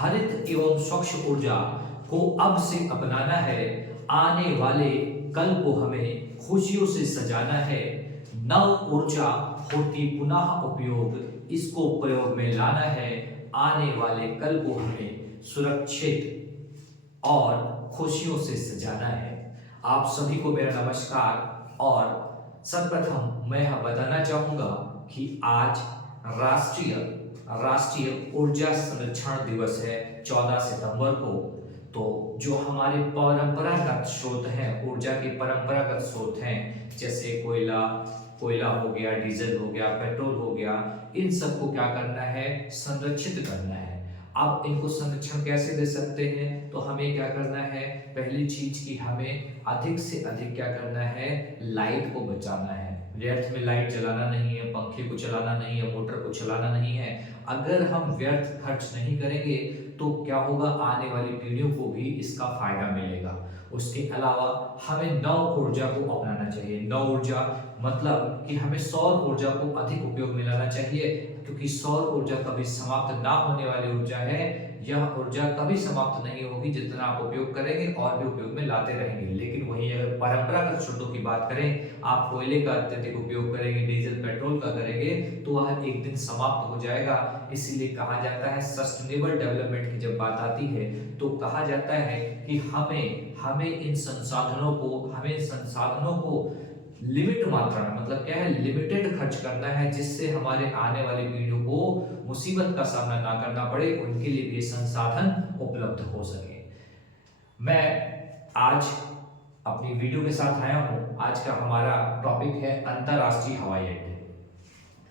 हरित एवं स्वच्छ ऊर्जा को अब से अपनाना है। आने वाले कल को हमें खुशियों से सजाना है। नव ऊर्जा होती पुनः उपयोग, इसको प्रयोग में लाना है। आने वाले कल को हमें सुरक्षित और खुशियों से सजाना है। आप सभी को मेरा नमस्कार। और सर्वप्रथम मैं यह बताना चाहूंगा कि आज राष्ट्रीय ऊर्जा संरक्षण दिवस है 14 सितंबर को। तो जो हमारे परंपरागत स्रोत हैं, ऊर्जा के परंपरागत स्रोत हैं, जैसे कोयला हो गया, डीजल हो गया, पेट्रोल हो गया, इन सबको क्या करना है, संरक्षित करना है। अब इनको संरक्षण कैसे दे सकते हैं, तो हमें क्या करना है, पहली चीज की हमें अधिक से अधिक क्या करना है, लाइट को बचाना है। व्यर्थ में लाइट जलाना नहीं है, पंखे को चलाना नहीं है, मोटर को चलाना नहीं है। अगर हम व्यर्थ खर्च नहीं करेंगे तो क्या होगा, आने वाली पीढ़ियों को भी इसका फायदा मिलेगा। उसके अलावा हमें नव ऊर्जा को अपनाना चाहिए। नव ऊर्जा मतलब कि हमें सौर ऊर्जा को अधिक उपयोग में लाना चाहिए, क्योंकि सौर ऊर्जा कभी समाप्त ना होने वाली ऊर्जा है। यह ऊर्जा कभी समाप्त नहीं होगी, जितना आप उपयोग करेंगे और भी उपयोग में लाते रहेंगे। लेकिन वहीं अगर परंपरागत स्रोतों की बात करें, आप कोयले का अत्यधिक उपयोग करेंगे, डीजल पेट्रोल का करेंगे, तो वह एक दिन समाप्त हो जाएगा। इसीलिए कहा जाता है, सस्टेनेबल डेवलपमेंट की जब बात आती है तो कहा जाता है कि हमें इन संसाधनों को लिमिट मात्रा में, मतलब क्या है, लिमिटेड खर्च करना है, जिससे हमारे आने वाली पीढ़ियों को मुसीबत का सामना ना करना पड़े, उनके लिए भी संसाधन उपलब्ध हो सके। मैं आज अपनी वीडियो के साथ आया हूं। आज का हमारा टॉपिक है अंतरराष्ट्रीय हवाई अड्डे।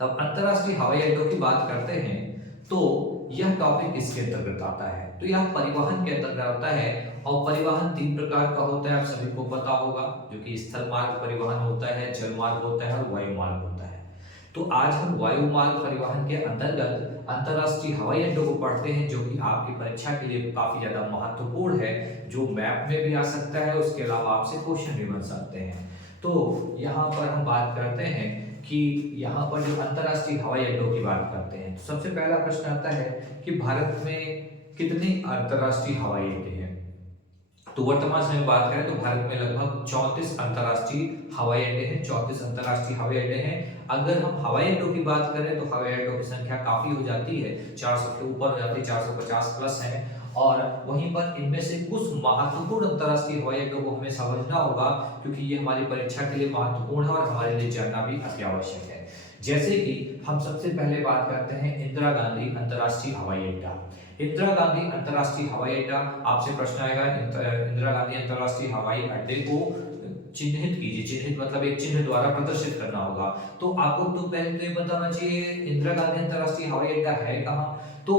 अब अंतरराष्ट्रीय हवाई अड्डों की बात करते हैं तो यह टॉपिक किसके अंतर्गत आता है, तो यह परिवहन के अंतर्गत आता है। और परिवहन 3 प्रकार का होता है, आप सभी को पता होगा, जो कि स्थल मार्ग परिवहन होता है, जल मार्ग होता है और वायु मार्ग होता है। तो आज हम वायु मार्ग परिवहन के अंतर्गत अंतरराष्ट्रीय हवाई अड्डों को पढ़ते हैं, जो कि आपकी परीक्षा के लिए काफी ज्यादा महत्वपूर्ण है, जो मैप में भी आ सकता है, उसके अलावा आपसे क्वेश्चन भी बन सकते हैं। तो यहाँ पर हम बात करते हैं कि यहाँ पर जो अंतरराष्ट्रीय हवाई अड्डों की बात करते हैं, तो सबसे पहला प्रश्न आता है कि भारत में कितने अंतरराष्ट्रीय हवाई अड्डे हैं। तो वर्तमान समय में बात करें तो भारत में लगभग 34 अंतरराष्ट्रीय हवाई अड्डे हैं। 34 अंतरराष्ट्रीय हवाई अड्डे हैं। अगर हम हवाई अड्डों की बात करें तो हवाई अड्डों की संख्या काफी हो जाती है, 400 के ऊपर हो जाती है, 450 प्लस है। और वहीं पर इनमें से कुछ महत्वपूर्ण अंतरराष्ट्रीय हवाई अड्डों को हमें समझना होगा, क्योंकि ये हमारी परीक्षा के लिए महत्वपूर्ण है और हमारे लिए जानना भी अति आवश्यक है। जैसे कि हम सबसे पहले बात करते हैं इंदिरा गांधी अंतरराष्ट्रीय हवाई अड्डा। इंदिरा गांधी अंतरराष्ट्रीय हवाई अड्डा, आपसे प्रश्न आएगा, इंदिरा गांधी अंतरराष्ट्रीय हवाई अड्डे को चिन्हित कीजिए। चिन्हित मतलब एक चिन्ह द्वारा प्रदर्शित करना होगा। तो आपको तो पहले तो ये बताना चाहिए इंदिरा गांधी अंतरराष्ट्रीय हवाई अड्डा है कहाँ। तो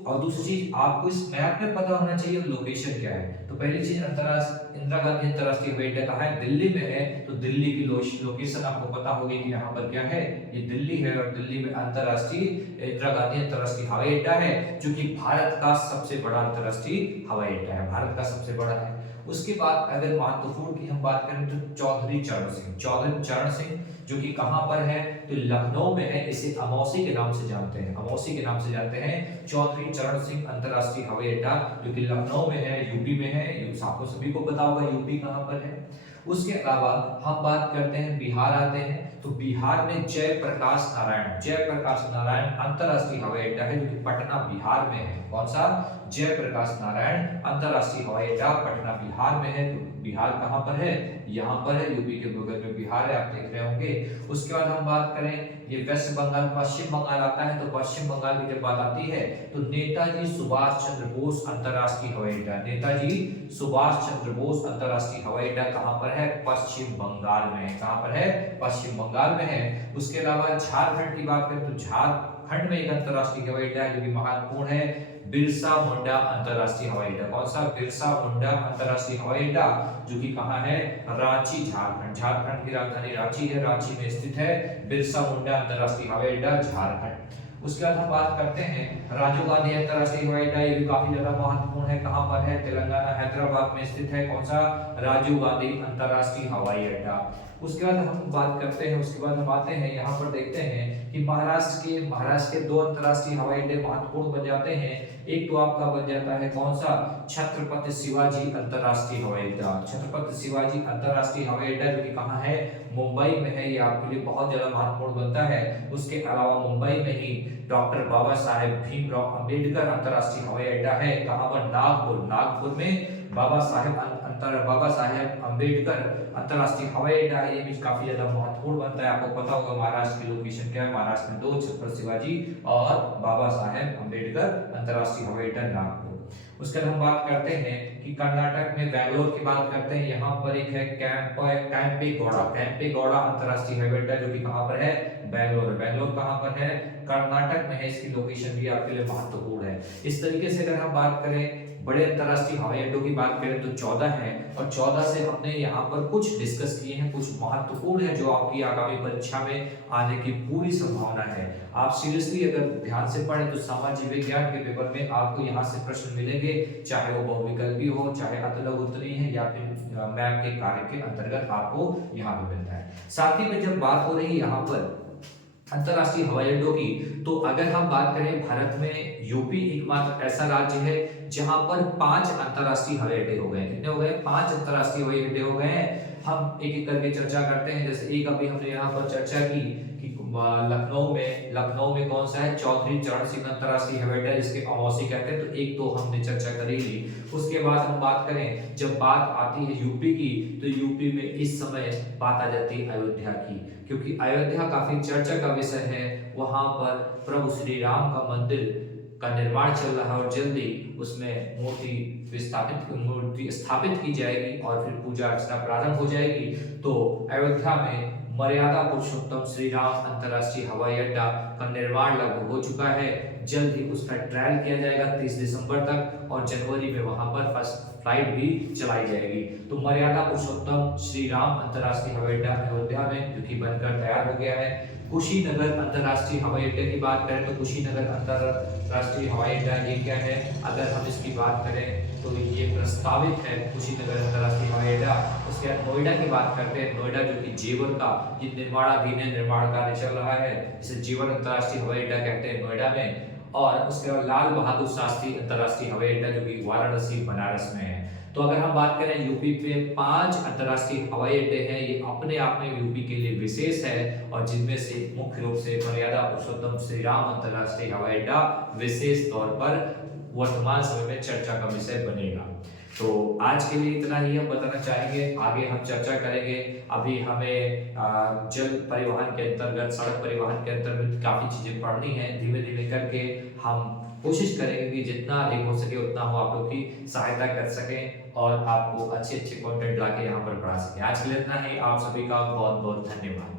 और दूसरी चीज, आपको इस मैप में पता होना चाहिए लोकेशन क्या है। तो पहली चीज, इंदिरा गांधी अंतरराष्ट्रीय हवाई अड्डा कहाँ है, दिल्ली में है। तो दिल्ली की लोकेशन आपको पता होगी कि यहाँ पर क्या है, ये दिल्ली है। और दिल्ली में अंतरराष्ट्रीय इंदिरा गांधी अंतरराष्ट्रीय हवाई अड्डा है, जो कि भारत का सबसे बड़ा अंतरराष्ट्रीय हवाई अड्डा है, भारत का सबसे बड़ा है। उसके बाद अगर महत्वपूर्ण की हम बात करें तो चौधरी चरण सिंह जो कि कहां पर है, तो लखनऊ में है। इसे अमौसी के नाम से जानते हैं, अमौसी के नाम से जानते हैं। चौधरी चरण सिंह अंतरराष्ट्रीय हवाई अड्डा जो कि लखनऊ में है, यूपी में है। आपको सभी को पता होगा यूपी कहां पर है। उसके अलावा हम बात करते हैं, बिहार आते हैं। तो बिहार में जयप्रकाश नारायण अंतरराष्ट्रीय हवाई अड्डा है, जो कि पटना बिहार में है। कौन सा, जयप्रकाश नारायण अंतरराष्ट्रीय हवाई अड्डा पटना बिहार में है। तो बिहार कहां पर है, यहाँ पर है, यूपी के बगल में बिहार है, आप देख रहे होंगे। उसके बाद हम बात करें, ये वेस्ट बंगाल पश्चिम बंगाल आता है। तो पश्चिम बंगाल की जब बात आती है तो नेताजी सुभाष चंद्र बोस अंतरराष्ट्रीय हवाई अड्डा, नेताजी सुभाष चंद्र बोस अंतरराष्ट्रीय हवाई अड्डा कहां पर है, पश्चिम बंगाल में है। कहां पर है, पश्चिम बंगाल में है। उसके अलावा झारखंड की बात करें तो झारखंड में एक अंतरराष्ट्रीय हवाई अड्डा है, जो कि महत्वपूर्ण है, बिरसा मुंडा अंतरराष्ट्रीय हवाई अड्डा। कौन सा, बिरसा मुंडा अंतरराष्ट्रीय हवाई अड्डा, जो कि कहां है, रांची, झारखंड की राजधानी रांची है, रांची में स्थित है बिरसा मुंडा अंतरराष्ट्रीय हवाई अड्डा, झारखंड। उसके बाद हम बात करते हैं राजीव गांधी अंतरराष्ट्रीय हवाई अड्डा, ये भी काफी ज्यादा महत्वपूर्ण है। कहां पर है, तेलंगाना हैदराबाद में स्थित है। कौन सा, राजीव गांधी अंतरराष्ट्रीय हवाई अड्डा। उसके बाद हम बात करते हैं, उसके बाद हम आते हैं यहाँ पर देखते हैं कि महाराष्ट्र के दो अंतर्राष्ट्रीय हवाई अड्डे महत्वपूर्ण बन जाते हैं। एक तो आपका बन जाता है कौन सा, छत्रपति शिवाजी अंतर्राष्ट्रीय हवाई अड्डा। छत्रपति शिवाजी अंतर्राष्ट्रीय हवाई अड्डा जो कि कहाँ है, मुंबई में है। ये आपके लिए बहुत ज्यादा महत्वपूर्ण बनता है। उसके अलावा मुंबई में ही डॉक्टर बाबा साहेब भीमराव अंबेडकर अंतर्राष्ट्रीय हवाई अड्डा है। कहाँ पर, नागपुर में बाबा साहेब अंबेडकर अंतर्राष्ट्रीय हवाई अड्डा है। ये भी काफी ज्यादा महत्वपूर्ण बनता है। आपको पता होगा महाराष्ट्र की लोकेशन क्या है, महाराष्ट्र में दो, छत्रपति शिवाजी और बाबा साहेब अंबेडकर अंतर्राष्ट्रीय हवाई अड्डा नागपुर। उसके बाद हम बात करते हैं कि कर्नाटक में बैंगलोर की बात करते हैं। यहाँ पर एक है कैंपेगौड़ा अंतर्राष्ट्रीय हवाई अड्डा जो कि कहाँ पर है, बैंगलोर कहाँ पर है, कर्नाटक में है। इसकी लोकेशन भी आपके लिए महत्वपूर्ण है। इस तरीके से अगर हम बात करें बड़े अंतर्राष्ट्रीय हवाई अड्डों की बात करें तो 14 है, और 14 से हमने यहाँ पर कुछ डिस्कस किए हैं, कुछ महत्वपूर्ण है जो आपकी आगामी परीक्षा में आने की पूरी संभावना है। आप सीरियसली अगर ध्यान से पढ़ें तो समाज जीव विज्ञान के पेपर में आपको यहाँ से प्रश्न मिलेंगे, चाहे वो बहुविकल्पी हो, चाहे अतुलक उत्तरीय है, या फिर मैप के कार्य के अंतर्गत आपको यहाँ पे मिलता है। साथ ही में जब बात हो रही है यहाँ पर अंतर्राष्ट्रीय हवाई अड्डों की, तो अगर हम बात करें भारत में यूपी एकमात्र ऐसा राज्य है जहां पर 5 अंतर्राष्ट्रीय हवाई अड्डे हो गए। कितने हो गए, 5 अंतर्राष्ट्रीय हवाई अड्डे हो गए हैं। हम एक एक करके चर्चा करते हैं। जैसे एक अभी हमने यहाँ पर चर्चा की कि लखनऊ में कौन सा है, चौधरी चरण सिंह अंतर्राष्ट्रीय हवाई अड्डा जिसके अमौसी कहते हैं, तो एक तो हमने चर्चा कर ही ली। उसके बाद हम बात करें, जब बात आती है यूपी की, तो यूपी में इस समय बात आ जाती है अयोध्या की, क्योंकि अयोध्या काफी चर्चा का विषय है। वहां पर प्रभु श्री राम का मंदिर का निर्माण चल रहा है और जल्दी उसमें मूर्ति स्थापित की जाएगी और फिर पूजा अर्चना प्रारंभ हो जाएगी। तो अयोध्या में मर्यादा पुरुषोत्तम श्री राम अंतर्राष्ट्रीय हवाई अड्डा का निर्माण लगभग हो चुका है। जल्द ही उसका ट्रायल किया जाएगा 30 दिसंबर तक, और जनवरी में वहां पर फर्स्ट फ्लाइट भी चलाई जाएगी। तो मर्यादा पुरुषोत्तम श्री राम अंतर्राष्ट्रीय हवाई अड्डा अयोध्या में जो कि बनकर तैयार हो गया है। कुशीनगर अंतर्राष्ट्रीय हवाई अड्डे की बात करें तो कुशीनगर अंतर्राष्ट्रीय हवाई अड्डा ये क्या है, अगर हम इसकी बात करें तो ये प्रस्तावित है कुशीनगर अंतर्राष्ट्रीय हवाई अड्डा। उसके बाद नोएडा की बात करते हैं, नोएडा जो कि जेवर का ये निर्माणाधीन है, निर्माण कार्य चल रहा है, इसे जेवर अंतर्राष्ट्रीय हवाई अड्डा कहते हैं नोएडा में। और उसके बाद लाल बहादुर शास्त्री अंतर्राष्ट्रीय हवाई अड्डा जो कि वाराणसी बनारस में है। तो अगर हम बात करें यूपी पे 5 अंतर्राष्ट्रीय हवाई अड्डे हैं, ये अपने आप में यूपी के लिए विशेष है, और जिनमें से मुख्य रूप से मर्यादा पुरुषोत्तम श्री राम अंतर्राष्ट्रीय हवाई अड्डा विशेष तौर पर वर्तमान समय में चर्चा का विषय बनेगा। तो आज के लिए इतना ही हम बताना चाहेंगे, आगे हम चर्चा करेंगे। अभी हमें जल परिवहन के अंतर्गत, सड़क परिवहन के अंतर्गत काफी चीजें पढ़नी है। धीमे धीमे करके हम कोशिश करेंगे कि जितना अधिक हो सके उतना हम आप लोग की सहायता कर सकें और आपको अच्छे अच्छे कंटेंट लाके यहाँ पर पढ़ा सकें। आज के लिए इतना ही, आप सभी का बहुत बहुत धन्यवाद।